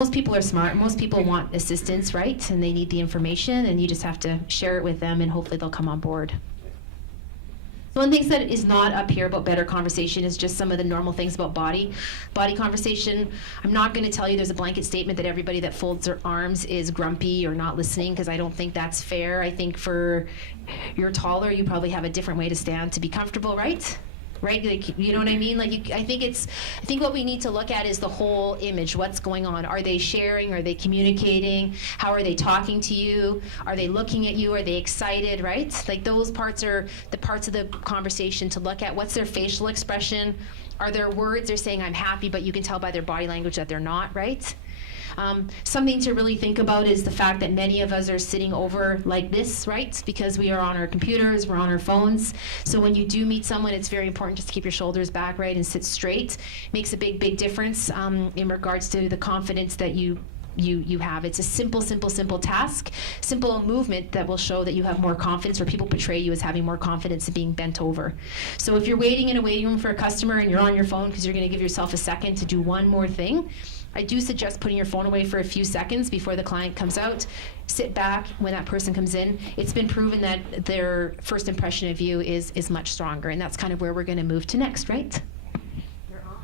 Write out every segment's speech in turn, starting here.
Most people are smart. Most people want assistance, right? And they need the information, and you just have to share it with them, and hopefully they'll come on board. So one thing that is not up here about better conversation is just some of the normal things about body conversation. I'm not going to tell you there's a blanket statement that everybody that folds their arms is grumpy or not listening, because I don't think that's fair. I think for you're taller, you probably have a different way to stand to be comfortable, right? Right, like, you know what I mean? Like, I think what we need to look at is the whole image. What's going on? Are they sharing? Are they communicating? How are they talking to you? Are they looking at you? Are they excited? Right? Like, those parts are the parts of the conversation to look at. What's their facial expression? Are there words they're saying I'm happy, but you can tell by their body language that they're not, right? Something to really think about is the fact that many of us are sitting over like this, right? Because we are on our computers, we're on our phones. So when you do meet someone, it's very important just to keep your shoulders back, right, and sit straight. Makes a big, big difference in regards to the confidence that you have. It's a simple task, simple movement that will show that you have more confidence, or people portray you as having more confidence in being bent over. So if you're waiting in a waiting room for a customer and you're on your phone because you're going to give yourself a second to do one more thing, I do suggest putting your phone away for a few seconds before the client comes out. Sit back when that person comes in. It's been proven that their first impression of you is much stronger, and that's kind of where we're going to move to next, right? You're on.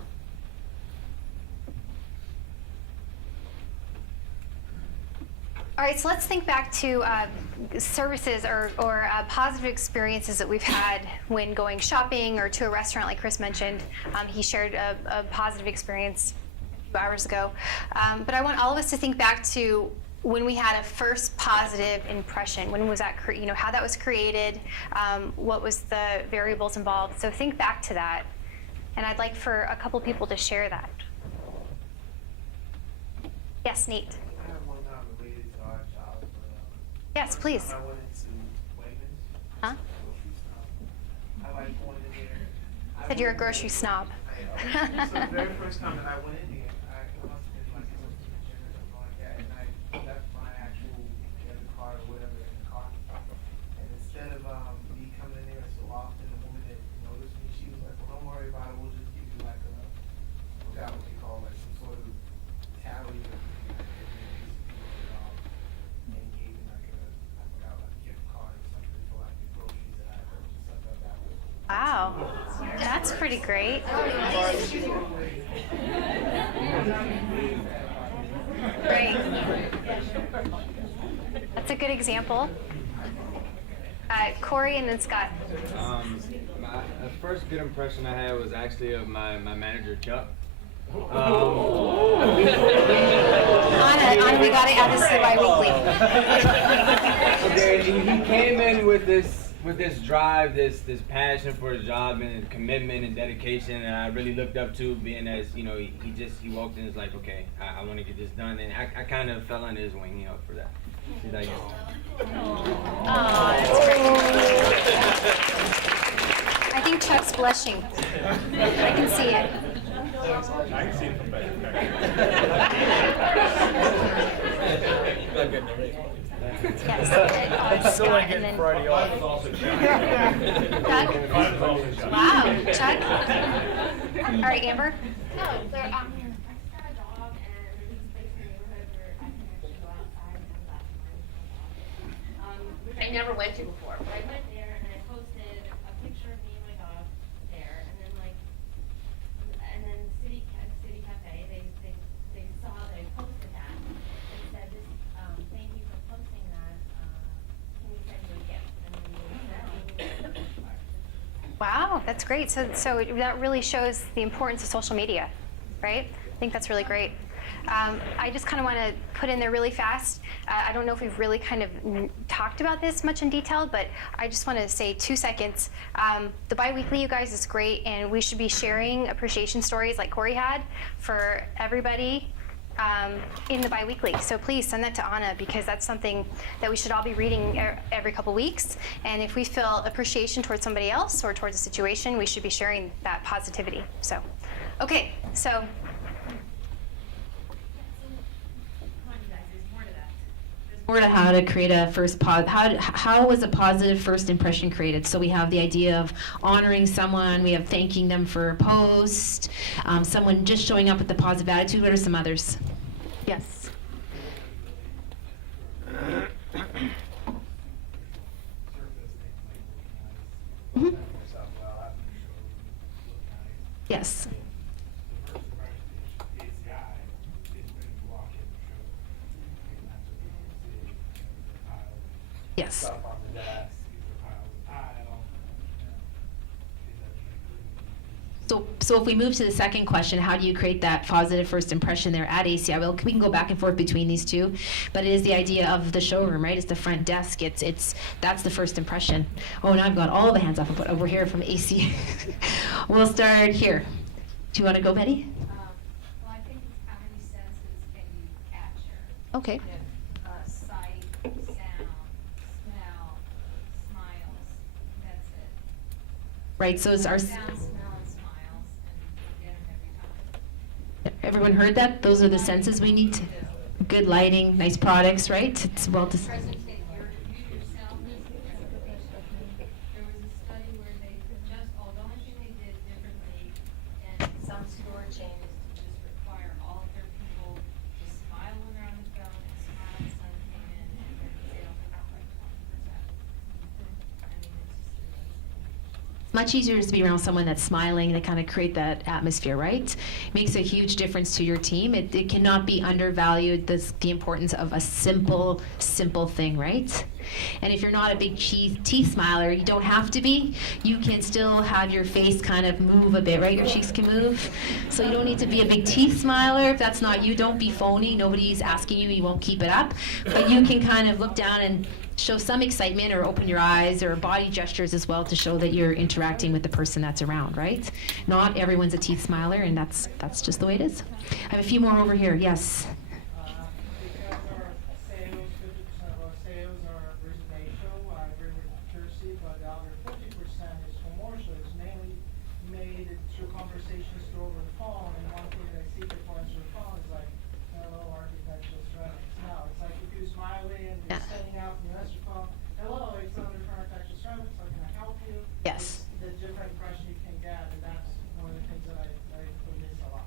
All right, so let's think back to services or positive experiences that we've had when going shopping or to a restaurant, like Chris mentioned. He shared a positive experience hours ago. But I want all of us to think back to when we had a first positive impression. When was that, how that was created, what was the variables involved. So think back to that. And I'd like for a couple people to share that. Yes, Nate. I have one not related to our job, but Yes, please. I went into Wegmans. Huh? I like going in there. Said you're a grocery snob. So the very first time that I went in there, I must have been like close to the gym or something like that, and I left my actual debit card or whatever in the car. And instead of me coming in there so often, the woman that noticed me, she was like, "Well, don't worry about it. We'll just give you like a, I forgot what they call, like some sort of tally or something like that." And gave me like a, I forgot, like a gift card or something for like the groceries that I purchased, something like that. Wow, that's pretty great. Great. That's a good example. Corey and then Scott. The first good impression I had was actually of my manager, Chuck. Anna, we got to add this to bi-weekly. Okay, he came in with this drive, this passion for his job and commitment and dedication, and I really looked up to, being as, he walked in and was like, okay, I want to get this done, and I kind of fell under his wing, for that. He's like, Oh, that's great. I think Chuck's blushing. I can see it. I can see it from back. Yes. I'm still not getting Friday off. Doug? Wow, Chuck? All right, Amber? No, so I got a dog, and there's this place in the neighborhood where I can actually go outside and have that which I never went to before. But I went there and I posted a picture of me and my dog there, and then City Cafe, they saw that I posted that and said, thank you for posting that. Can we send you a gift? And then we sent Wow, that's great. So that really shows the importance of social media, right? I think that's really great. I just kind of want to put in there really fast. I don't know if we've really kind of talked about this much in detail, but I just want to say 2 seconds. The bi-weekly, you guys, is great, and we should be sharing appreciation stories like Corey had for everybody in the bi-weekly. So please send that to Anna, because that's something that we should all be reading every couple weeks. And if we feel appreciation towards somebody else or towards a situation, we should be sharing that positivity. So, okay, so. More to how to create a first how was a positive first impression created? So we have the idea of honoring someone, we have thanking them for a post, someone just showing up with the positive attitude. What are some others? Yes. Mhm. Yes. Yes. Stuff on the desk, these are piles of tile, is that So if we move to the second question, how do you create that positive first impression there at ACI? Well, we can go back and forth between these two, but it is the idea of the showroom, right? It's the front desk. It's that's the first impression. Oh, now I've got all the hands up and put over here from ACI. We'll start here. Do you want to go, Betty? Well, I think it's how many senses can you capture? Okay. Sight, sound, smell, smiles, that's it. Right. So it's our. Sound, smell, and smiles, and you get them every time. Everyone heard that? Those are the senses we need. Good lighting, nice products, right? It's well. Presentation, you yourself, there was a study where they could just, the only thing they did differently in some store chain is to just require all of their people to smile when they're on the phone and smile when someone came in, and their sales went up like 20%. I mean, it's just amazing. Much easier to be around someone that's smiling. They kind of create that atmosphere, right? Makes a huge difference to your team. It cannot be undervalued, the importance of a simple thing, right? And if you're not a big teeth smiler, you don't have to be. You can still have your face kind of move a bit, right? Your cheeks can move. So you don't need to be a big teeth smiler. If that's not you, don't be phony. Nobody's asking you. You won't keep it up. But you can kind of look down and show some excitement or open your eyes or body gestures as well to show that you're interacting with the person that's around, right? Not everyone's a teeth smiler, and that's just the way it is. I have a few more over here. Yes. Because our sales, 50% of our sales are residential, I agree with Kirsty, but the other 50% is commercial. It's mainly made through conversations through over the phone, and one thing that I see people answer the phone is like, hello, architectural ceramics. No, it's like if you're smiling and you're Yeah. standing out from the answer phone, hello, it's under architectural ceramics, how can I help you? Yes. The different impression you can get, and that's one of the things that I miss a lot.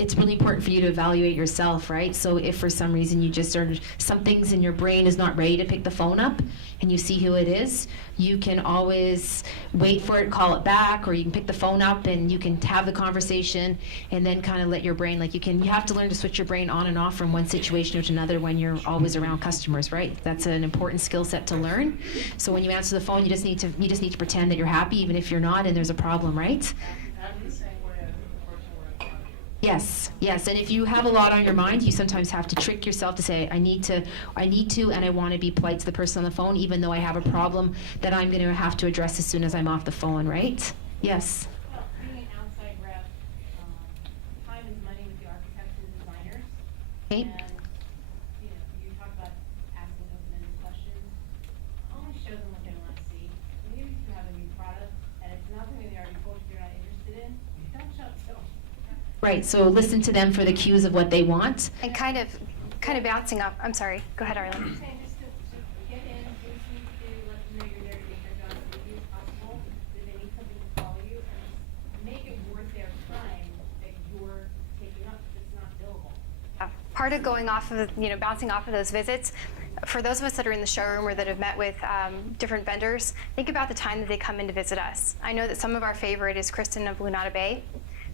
It's really important for you to evaluate yourself, right? So if for some reason you just are, some things in your brain is not ready to pick the phone up and you see who it is, you can always wait for it, call it back, or you can pick the phone up and you can have the conversation and then kind of let your brain, you have to learn to switch your brain on and off from one situation to another when you're always around customers, right? That's an important skill set to learn. So when you answer the phone, you just need to pretend that you're happy even if you're not and there's a problem, right? I'm the same way as the person we're in front of. Yes, and if you have a lot on your mind, you sometimes have to trick yourself to say, I need to, and I want to be polite to the person on the phone, even though I have a problem that I'm going to have to address as soon as I'm off the phone, right? Yes. Well, being an outside rep, time is money with the architects and designers. Okay. And, you talk about asking open-ended questions. Only show them what they want to see. And even if you have a new product and it's not something they already told you they're not interested in, don't show it to them. Right, so listen to them for the cues of what they want. And kind of bouncing up. I'm sorry. Go ahead, Arlen. I'm saying just to get in, do what you need to do, let them know you're there to get their job as easy as possible. If they need something to call you, and just make it worth their time that you're taking up if it's not billable. Part of going off of, bouncing off of those visits, for those of us that are in the showroom or that have met with different vendors, think about the time that they come in to visit us. I know that some of our favorite is Kristen of Lunata Bay.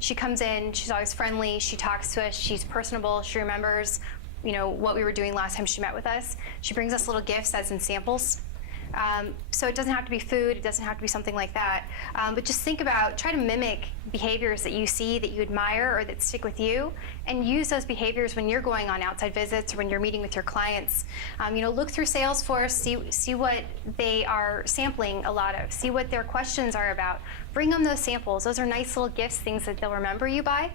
She comes in, she's always friendly, she talks to us, she's personable, she remembers, what we were doing last time she met with us. She brings us little gifts as in samples. So it doesn't have to be food, it doesn't have to be something like that. But just try to mimic behaviors that you see, that you admire, or that stick with you, and use those behaviors when you're going on outside visits or when you're meeting with your clients. Look through Salesforce, see what they are sampling a lot of, see what their questions are about. Bring them those samples. Those are nice little gifts, things that they'll remember you by.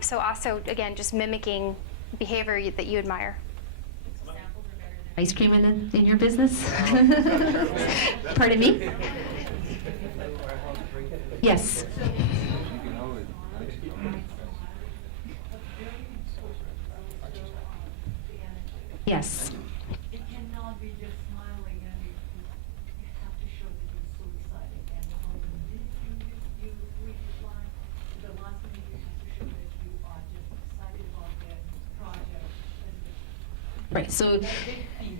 So also, again, just mimicking behavior that you admire. Ice cream in your business? Pardon me? Yes. Yes. It cannot be just smiling and you have to show that you're so excited and how you did you really fly. The last minute you have to show that you are just Right, so, That big feeling.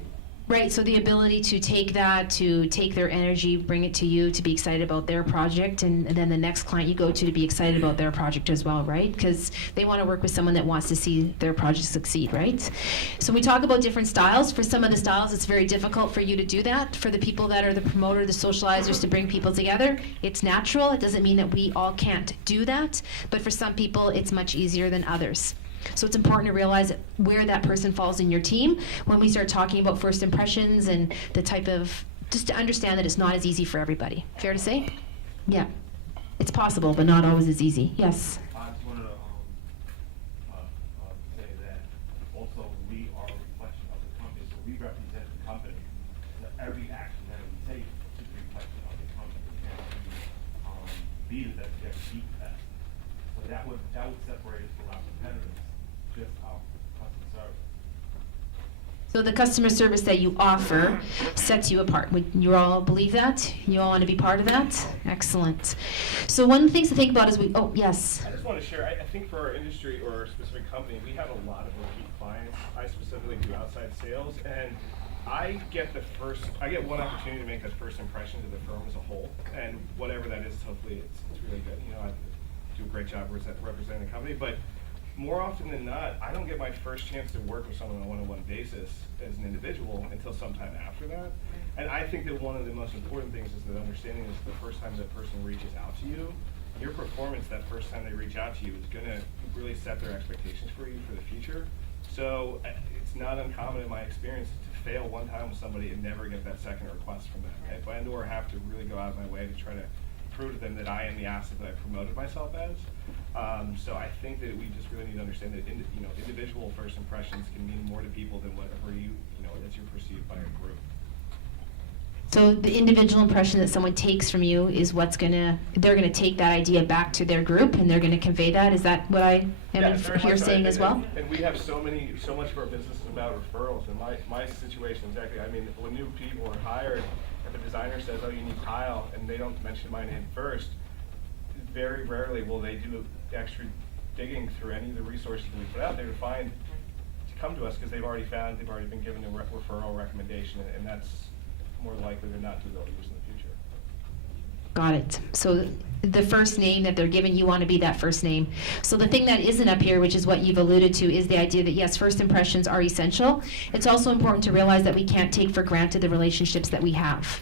right, so the ability to take that, to take their energy, bring it to you, to be excited about their project, and then the next client you go to be excited about their project as well, right? Because they want to work with someone that wants to see their project succeed, right? So we talk about different styles. For some of the styles, it's very difficult for you to do that. For the people that are the promoter, the socializers, to bring people together, it's natural. It doesn't mean that we all can't do that, but for some people, it's much easier than others. So it's important to realize where that person falls in your team when we start talking about first impressions and the type of, just to understand that it's not as easy for everybody. Fair to say? Yeah. It's possible, but not always as easy. Yes. I just wanted to say that also we are a reflection of the company, so we represent the company. So every action that we take is a reflection of the company, and we leaders that keep that. So that would separate us from our competitors, just our customer service. So the customer service that you offer sets you apart. Would you all believe that? You all want to be part of that? Excellent. So one of the things to think about is oh, yes. I just want to share, I think for our industry or our specific company, we have a lot of repeat clients. I specifically do outside sales, and I get one opportunity to make that first impression to the firm as a whole, and whatever that is, hopefully it's really good. You know, I do a great job representing the company, but more often than not, I don't get my first chance to work with someone on a one-on-one basis as an individual until sometime after that. And I think that one of the most important things is that understanding is the first time that person reaches out to you, your performance that first time they reach out to you is going to really set their expectations for you for the future. So it's not uncommon in my experience to fail one time with somebody and never get that second request from them, right? And/or have to really go out of my way to try to prove to them that I am the asset that I promoted myself as. So I think that we just really need to understand that individual first impressions can mean more to people than whatever that you're perceived by a group. So the individual impression that someone takes from you is they're gonna take that idea back to their group and they're gonna convey that. Is that what I am here saying as well? And we have so much of our business is about referrals. And my situation exactly. I mean, when new people are hired, if a designer says, "Oh, you need tile," and they don't mention my name first, very rarely will they do extra digging through any of the resources that we put out there to come to us because they've already been given a referral recommendation, and that's more likely than not to they'll use in the future. Got it. So the first name that they're given, you want to be that first name. So the thing that isn't up here, which is what you've alluded to, is the idea that yes, first impressions are essential. It's also important to realize that we can't take for granted the relationships that we have.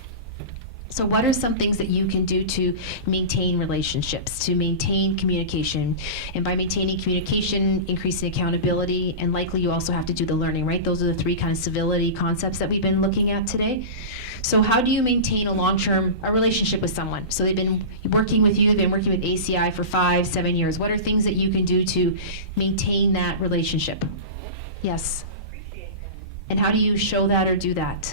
So what are some things that you can do to maintain relationships, to maintain communication? And by maintaining communication, increasing accountability, and likely you also have to do the learning, right? Those are the three kind of civility concepts that we've been looking at today. So how do you maintain a relationship with someone? So they've been working with you, they've been working with ACI for 5-7 years. What are things that you can do to maintain that relationship? Yes. Appreciate them. And how do you show that or do that?